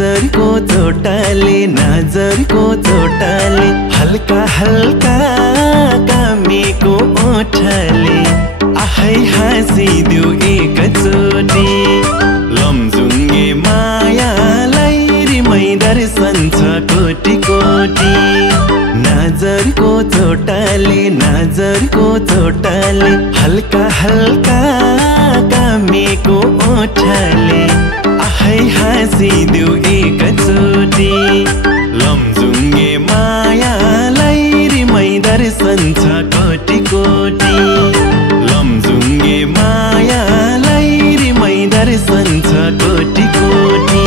नजरको चोटाले हल्का हल्का कामेको ओठले आहै हाँसिदेऊ एकचोटि लमजुङ्गे मायालाई रिमै दर्शन छ कोटी कोटी नजरको चोटाले हल्का हल्का कामेको ओठले आहै हाँसिदेऊ एकचोटि लमजुङ्गे मायालाई रिमै दर्शन छ कोटी कोटी लमजुङ्गे मायालाई रिमै दर्शन छ कोटी कोटी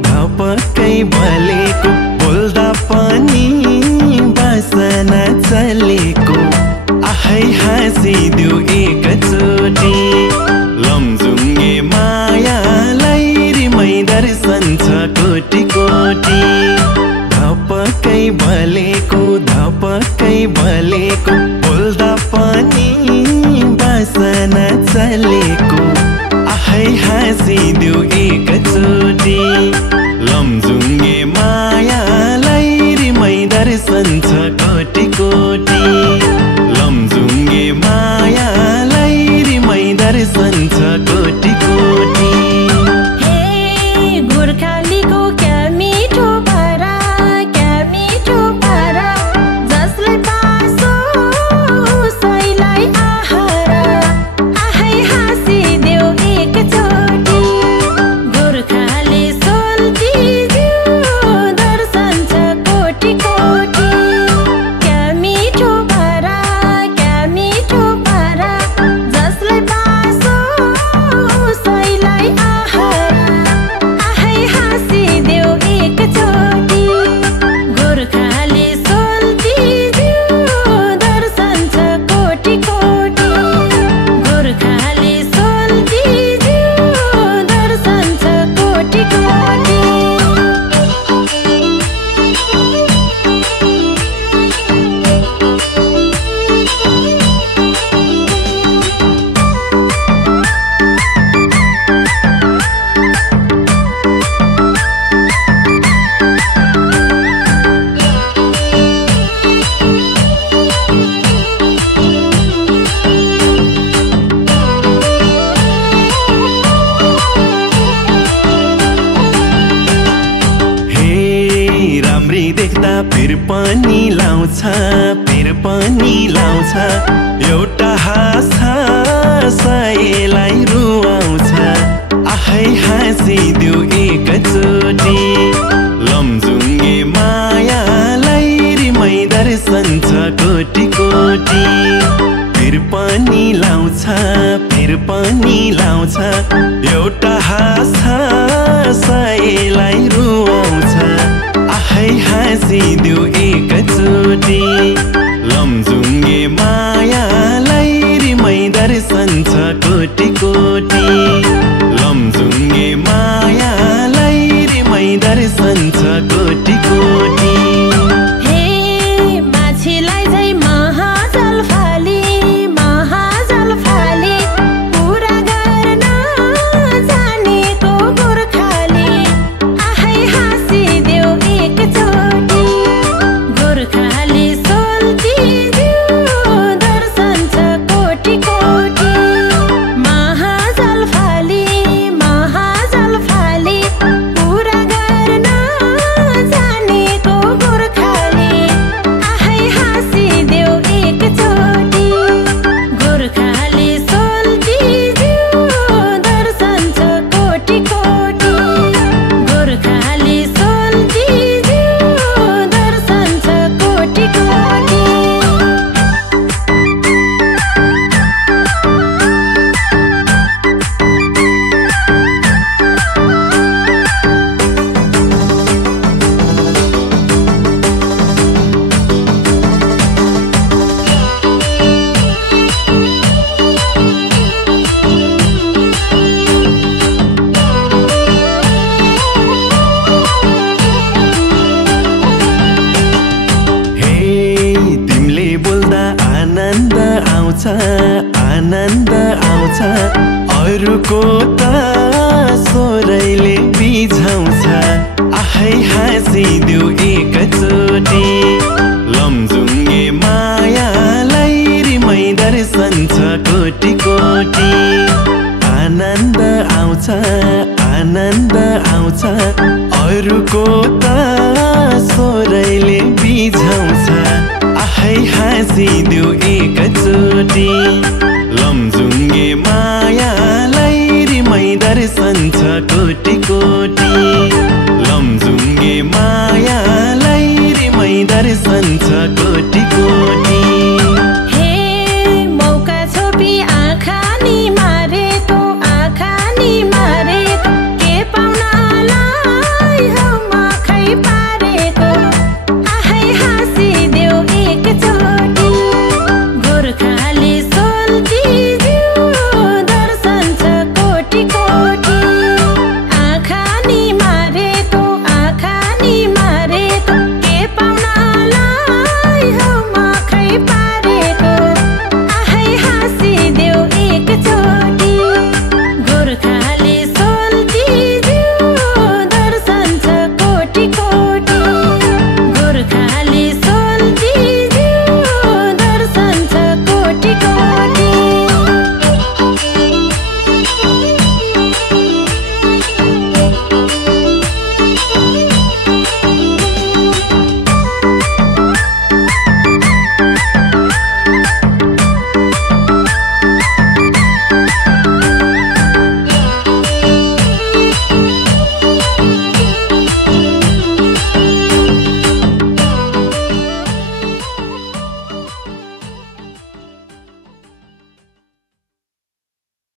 धपकै भलेको बोल्दा पनि बासना चलेको आहै हाँसिदेऊ एकचोटि लमजुङ्गे मायालाई रिमै दर्शन छ कोटी कोटी धपकै भलेको बोल्दा पनि बासना चलेको आहै हाँसिदेऊ एकचोटि लमजुङ्गे मायालाई रिमै दर्शन छ कोटी कोटी लमजुङ्गे मायालाई रिमै दर्शन छ कोटी कोटी गोर्खालीको क्या मिठो पारा जसलाई पासो उसैलाई आहारा आहै हाँसिदेऊ एकचोटि गोर्खाली सोल्टीज्यू दर्शन छ कोटी कोटी क्या मिठो पारा जसलाई पासो उसैलाई आहारा आहै हाँसिदेऊ एकचोटि गोर्खाली सोल्टीज्यू दर्शन छ कोटी कोटी गोर्खाली सोल्टीज्यू दर्शन छ कोटी कोटी राम्री देख्दा पिर पनि लाउँछ एउटा हाँसैलाई रुवाउँछ आहै हाँसिदेऊ एकचोटि लमजुङ्गे मायालाई रिमै दर्शन छ कोटी कोटी पिर पनि लाउँछ एउटा हाँसैलाई रुवाउँछ आहै हाँसिदेऊ एकचोटि लमजुङ्गे मायालाई रिमै दर्शन छ कोटी कोटी लमजुङ्गे मायालाई रिमै दर्शन छ कोटी कोटी माछीलाई झै महाजल फाली आनन्द आउँछ आनन्द आउँछ अरूको त स्वरैले बिझाउँछ आहै हाँसिदेऊ एकचोटि लमजुङ्गे मायालाई रिमै दर्शन छ कोटी कोटी आनन्द आउँछ आनन्द आउँछ अरूको त स्वरैले बिझाउँछ आहै हाँसिदेऊ एकचोटि